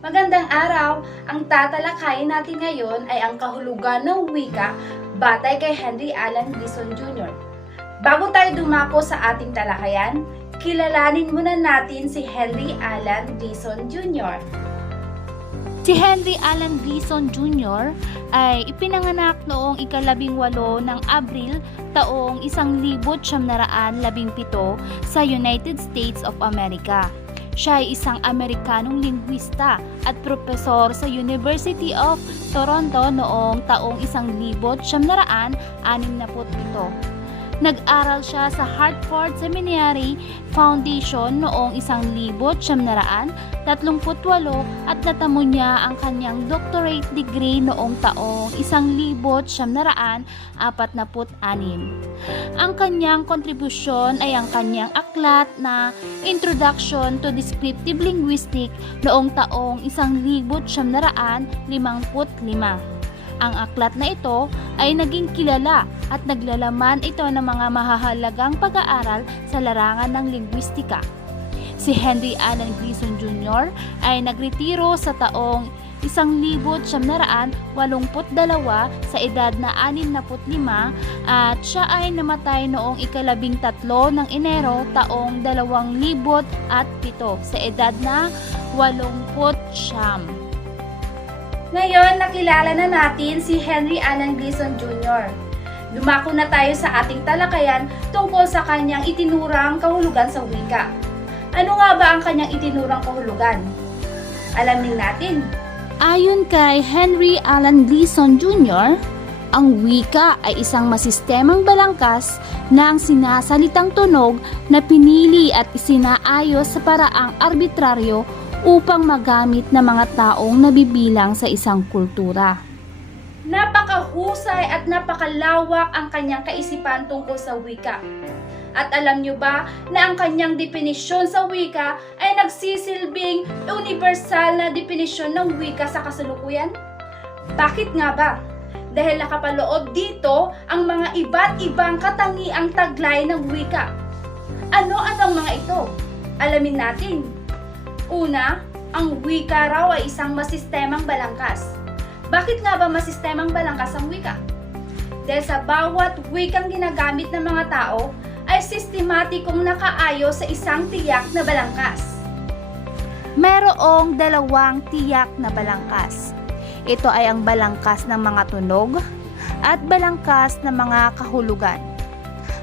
Magandang araw! Ang tatalakayin natin ngayon ay ang kahulugan ng wika batay kay Henry Allan Gleason Jr. Bago tayo dumako sa ating talakayan, kilalanin muna natin si Henry Allan Gleason Jr. Si Henry Allan Gleason Jr. ay ipinanganak noong ika-18 ng Abril taong 1917 sa United States of America. Siya ay isang Amerikanong lingwista at propesor sa University of Toronto noong taong 1967. Nag-aral siya sa Hartford Seminary Foundation noong 1938 at natamo niya ang kanyang doctorate degree noong taong 1946. Ang kanyang kontribusyon ay ang kanyang aklat na Introduction to Descriptive Linguistics noong taong 1955. Ang aklat na ito ay naging kilala at naglalaman ito ng mga mahahalagang pag-aaral sa larangan ng lingwistika. Si Henry Allan Gleason Jr. ay nagretiro sa taong 1982 sa edad na 65 at siya ay namatay noong ika-13 ng Enero taong 2007 sa edad na 89. Ngayon, nakilala na natin si Henry Allan Gleason Jr. Dumako na tayo sa ating talakayan tungkol sa kanyang itinurang kahulugan sa wika. Ano nga ba ang kanyang itinurang kahulugan? Alamin natin. Ayon kay Henry Allan Gleason Jr., ang wika ay isang masistemang balangkas ng sinasalitang tunog na pinili at isinaayos sa paraang arbitraryo upang magamit ng mga taong nabibilang sa isang kultura. Napakahusay at napakalawak ang kanyang kaisipan tungkol sa wika. At alam nyo ba na ang kanyang definisyon sa wika ay nagsisilbing universal na definisyon ng wika sa kasalukuyan? Bakit nga ba? Dahil nakapaloob dito ang mga iba't ibang katangiang taglay ng wika. Ano-ano ang mga ito? Alamin natin. Una, ang wika raw ay isang masistemang balangkas. Bakit nga ba masistemang balangkas ang wika? Dahil sa bawat wikang ginagamit ng mga tao ay sistematikong nakaayos sa isang tiyak na balangkas. Merong dalawang tiyak na balangkas. Ito ay ang balangkas ng mga tunog at balangkas ng mga kahulugan.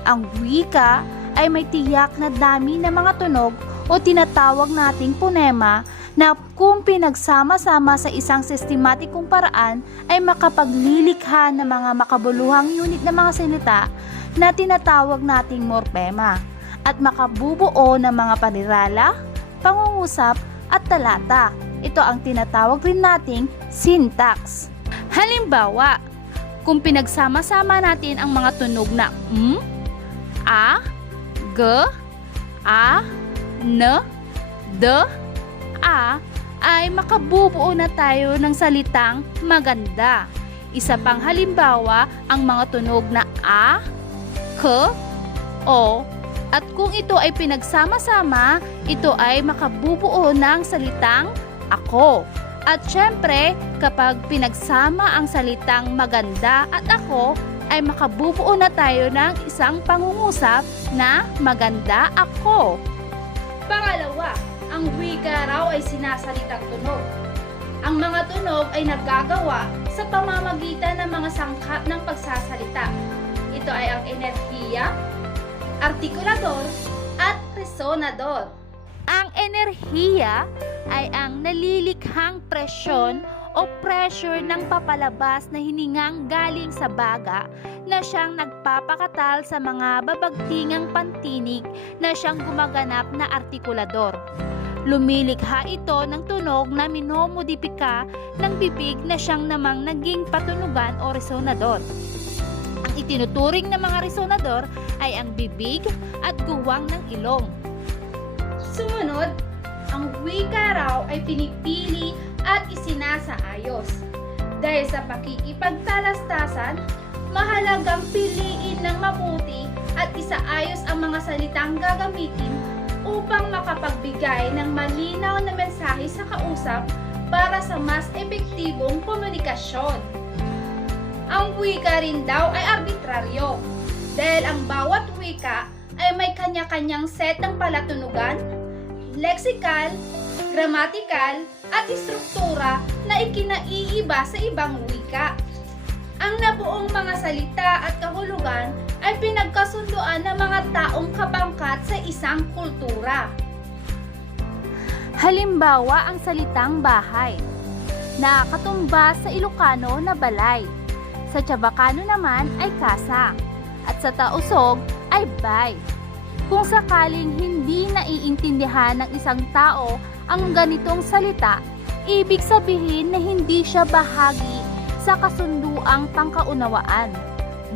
Ang wika ay may tiyak na dami ng mga tunog o tinatawag nating ponema na kung pinagsama-sama sa isang sistematikong paraan ay makapaglilikha ng mga makabuluhang unit ng mga salita na tinatawag nating morpema at makabubuo ng mga panirala, pangungusap at talata. Ito ang tinatawag rin nating syntax. Halimbawa, kung pinagsama-sama natin ang mga tunog na a, g, a, n, d, a, ay makabubuo na tayo ng salitang maganda. Isa pang halimbawa, ang mga tunog na a, k, o, at kung ito ay pinagsama-sama, ito ay makabubuo ng salitang ako. At syempre, kapag pinagsama ang salitang maganda at ako, ay makabubuo na tayo ng isang pangungusap na maganda ako. Pangalawa, ang wika raw ay sinasalitang tunog. Ang mga tunog ay nagagawa sa pamamagitan ng mga sangkap ng pagsasalita. Ito ay ang enerhiya, artikulador, at resonador. Ang enerhiya ay ang nalilikhang presyon o pressure ng papalabas na hiningang galing sa baga na siyang nagpapakatal sa mga babagtingang pantinig na siyang gumaganap na artikulador. Lumilikha ito ng tunog na minomodipika ng bibig na siyang namang naging patunugan o resonador. Ang itinuturing ng mga resonador ay ang bibig at guwang ng ilong. Sumunod, ang wika raw ay pinipili at isinasaayos. Dahil sa pakikipagtalastasan, mahalagang piliin ng mabuti at isaayos ang mga salitang gagamitin upang makapagbigay ng malinaw na mensahe sa kausap para sa mas epektibong komunikasyon. Ang wika rin daw ay arbitraryo dahil ang bawat wika ay may kanya-kanyang set ng palatunugan, leksikal, gramatikal, at istruktura na ikinaiiba sa ibang wika. Ang nabuong mga salita at kahulugan ay pinagkasunduan ng mga taong kabangkat sa isang kultura. Halimbawa, ang salitang bahay, nakakatumba sa Ilocano na balay, sa Chavacano naman ay casa, at sa Tausog ay bay. Kung sakaling hindi naiintindihan ng isang tao ang ganitong salita, ibig sabihin na hindi siya bahagi sa kasunduang pangkaunawaan.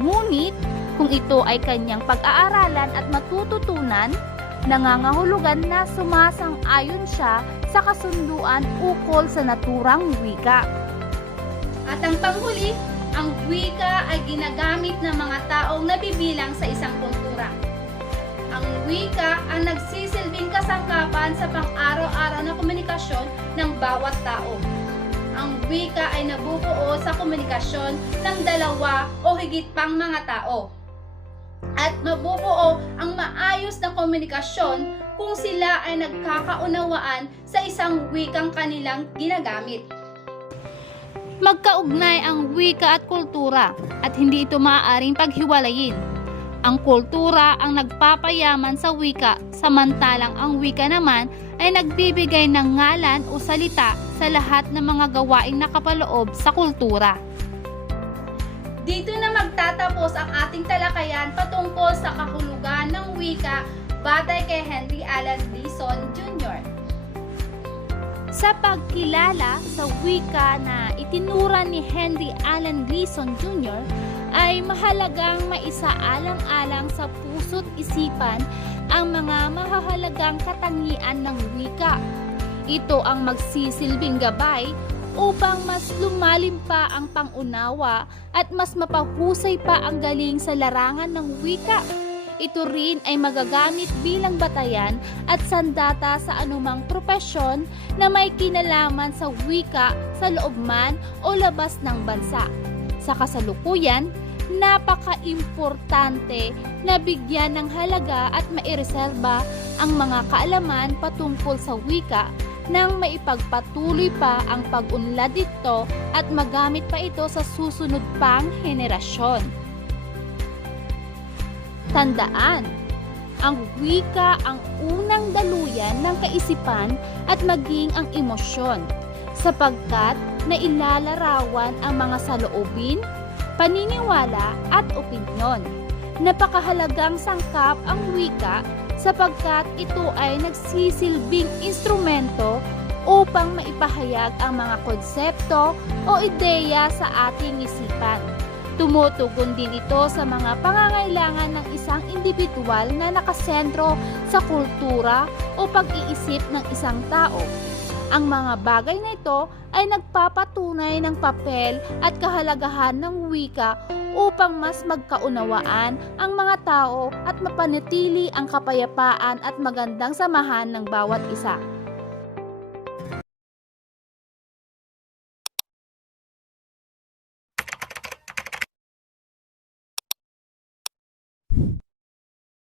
Ngunit, kung ito ay kanyang pag-aaralan at matututunan, nangangahulugan na sumasang-ayon siya sa kasunduan ukol sa naturang wika. At ang panghuli, ang wika ay ginagamit ng mga taong nabibilang sa isang kultura. Ang wika ang nagsisilbing kasangkapan sa pang-araw-araw na komunikasyon ng bawat tao. Ang wika ay nabubuo sa komunikasyon ng dalawa o higit pang mga tao. At mabubuo ang maayos na komunikasyon kung sila ay nagkakaunawaan sa isang wikang kanilang ginagamit. Magkaugnay ang wika at kultura at hindi ito maaaring paghiwalayin. Ang kultura ang nagpapayaman sa wika, samantalang ang wika naman ay nagbibigay ng ngalan o salita sa lahat ng mga gawaing nakapaloob sa kultura. Dito na magtatapos ang ating talakayan patungkol sa kahulugan ng wika batay kay Henry Allan Leeson Jr. Sa pagkilala sa wika na itinura ni Henry Allan Leeson Jr. ay mahalagang maisaalang-alang sa puso't isipan ang mga mahahalagang katangian ng wika. Ito ang magsisilbing gabay upang mas lumalim pa ang pangunawa at mas mapahusay pa ang galing sa larangan ng wika. Ito rin ay magagamit bilang batayan at sandata sa anumang propesyon na may kinalaman sa wika sa loob man o labas ng bansa. Sa kasalukuyan, napaka-importante na bigyan ng halaga at maireserba ang mga kaalaman patungkol sa wika nang maipagpatuloy pa ang pag-unlad dito at magamit pa ito sa susunod pang henerasyon. Tandaan, ang wika ang unang daluyan ng kaisipan at maging ang emosyon, sapagkat nailalarawan ang mga saloobin, paniniwala at opinyon. Napakahalagang sangkap ang wika sapagkat ito ay nagsisilbing instrumento upang maipahayag ang mga konsepto o ideya sa ating isipan. Tumutugon din ito sa mga pangangailangan ng isang individual na nakasentro sa kultura o pag-iisip ng isang tao. Ang mga bagay na ito ay nagpapatunay ng papel at kahalagahan ng wika upang mas magkaunawaan ang mga tao at mapanatili ang kapayapaan at magandang samahan ng bawat isa.